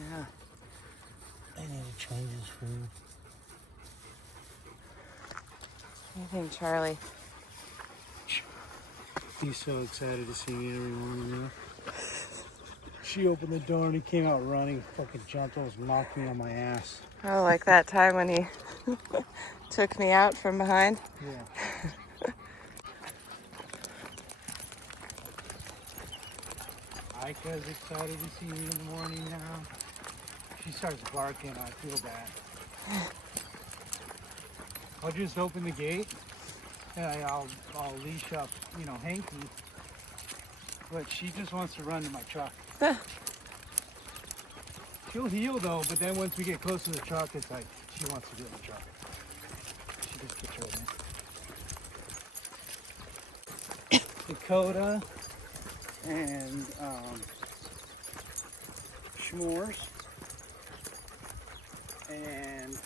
Yeah. I need to change his food. What do you think, Charlie? He's so excited to see me every morning now. She opened the door and he came out running, fucking jumped, almost knocked me on my ass. Oh, like that time when he took me out from behind? Yeah. Ika's excited to see me in the morning now. She starts barking, I feel bad. I'll just open the gate and I'll leash up, you know, Hanky. But she just wants to run to my truck. She'll heel though, but then once we get close to the truck, it's like she wants to get in the truck. She just gets right in. Dakota and Schmores and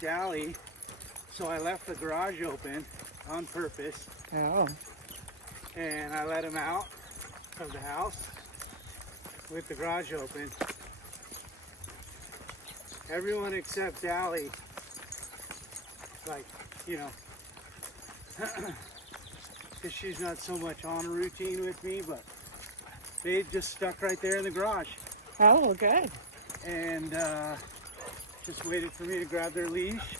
Dally. So I left the garage open on purpose. Oh. And I let him out of the house with the garage open. Everyone except Dally, like, you know, because she's not so much on a routine with me, but they just stuck right there in the garage. Oh, good. And just waited for me to grab their leash.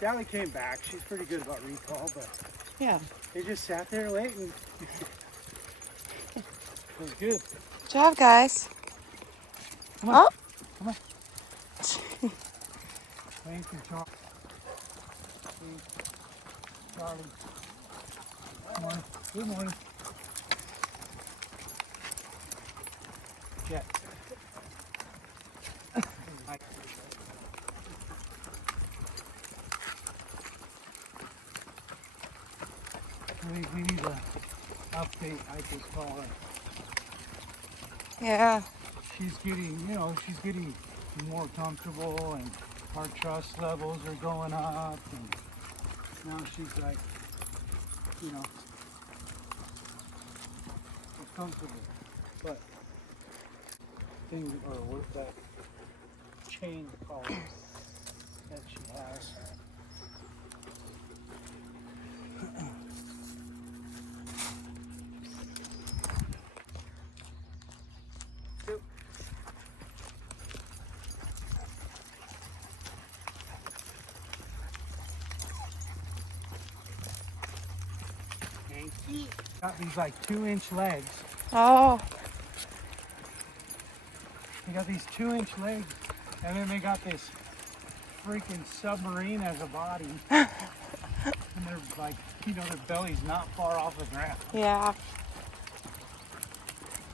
Dally came back. She's pretty good about recall, but Yeah. they just sat there waiting. It was good. Good job, guys. Come on. Oh. Come on. Thank you, Charlie. Charlie. Good morning. Good morning. Jet. We need to update Ike's collar. Yeah. She's getting, you know, she's getting more comfortable and our trust levels are going up and now she's like, you know, comfortable. But things are worth that chain collar that she has. Got these like 2-inch legs. Oh. They got these 2-inch legs, and then they got this freaking submarine as a body. And they're like, you know, their belly's not far off the ground. Yeah.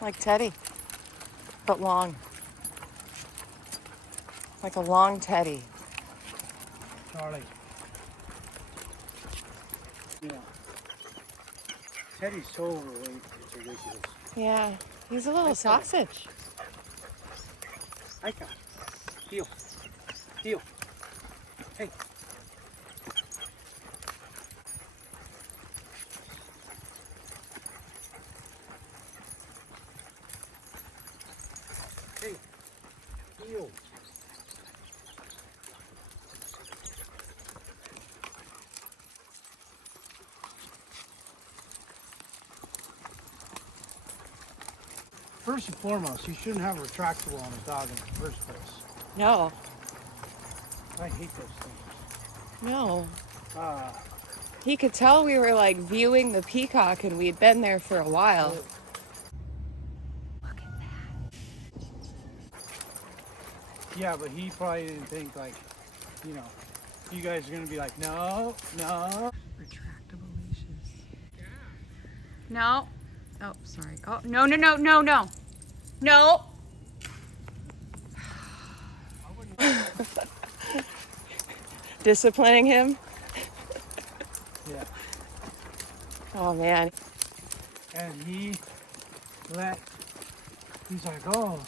Like Teddy, but long. Like a long Teddy. Charlie. Yeah. Teddy's so overweight, it's ridiculous. Yeah. He's a little sausage. Ika, heel, heel. Hey. Hey, heel. First and foremost, you shouldn't have a retractable on a dog in the first place. No. I hate those things. No. He could tell we were like viewing the Peacock and we'd been there for a while. Look at that. Yeah, but he probably didn't think like, you know, you guys are gonna be like, no, no. Retractable leashes. No. Oh, sorry. Oh, no, no, no, no, no. No. Disciplining him? Yeah. Oh, man. And he's like, oh,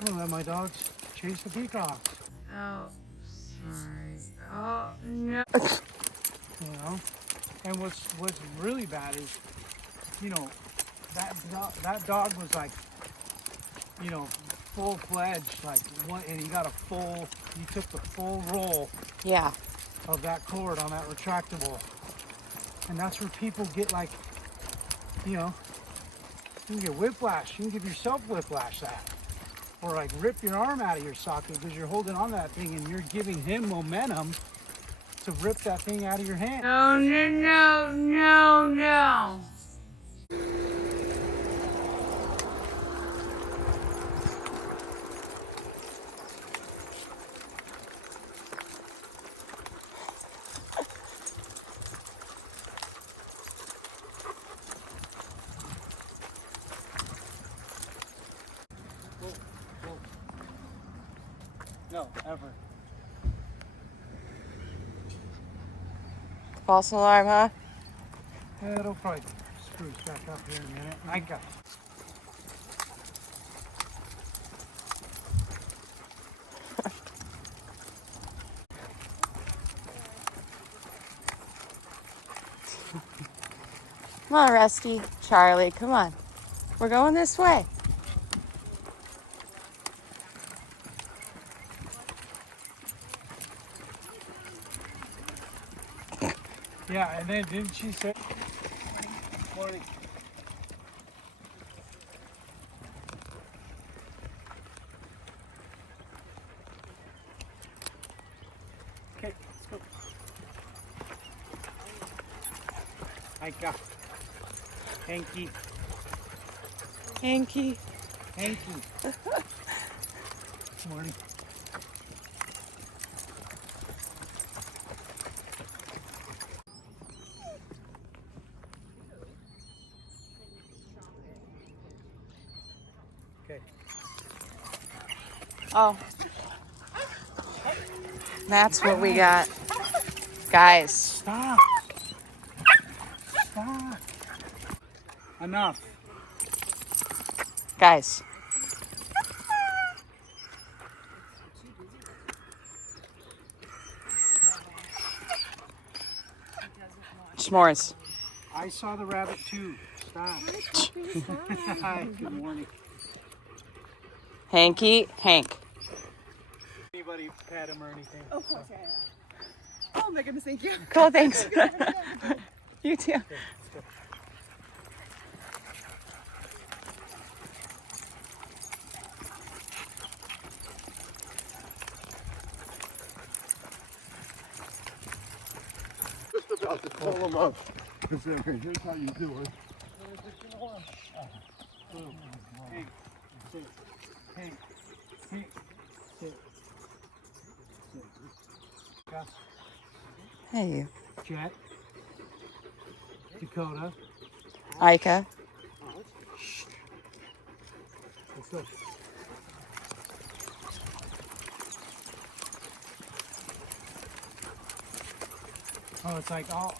I'm gonna let my dogs chase the peacocks. Oh, sorry. Oh, no. You know? And what's really bad is, you know, that dog was like you know, full-fledged, like one, and you got a full, you took the full roll Yeah. of that cord on that retractable. And that's where people get like, you know, you can get whiplash. You can give yourself whiplash that. Or like rip your arm out of your socket because you're holding on to that thing and you're giving him momentum to rip that thing out of your hand. No, no, no, no, no. No, ever. False alarm, huh? Yeah, it'll probably spruce back up here in a minute. I got it. Come on, Rusty. Charlie, come on. We're going this way. Yeah, and then didn't she say? Morning. Okay, let's go. I got Hanky. Hanky. Hanky. Morning. Okay. Oh. That's what we got. Guys. Stop. Stop. Enough. Guys. S'mores. I saw the rabbit too. Stop. Hi, good morning. Hanky, Hank. Anybody pet him or anything? Oh, of course, yeah. Oh my goodness, thank you. Cool, thanks. You too. Just about to call him up. Here's how you do it. Hank, sit. Hank, Hank, sit. Sit. Gus, Hey, you. Jet, Dakota. Ika. Let's go. Oh, it's like all.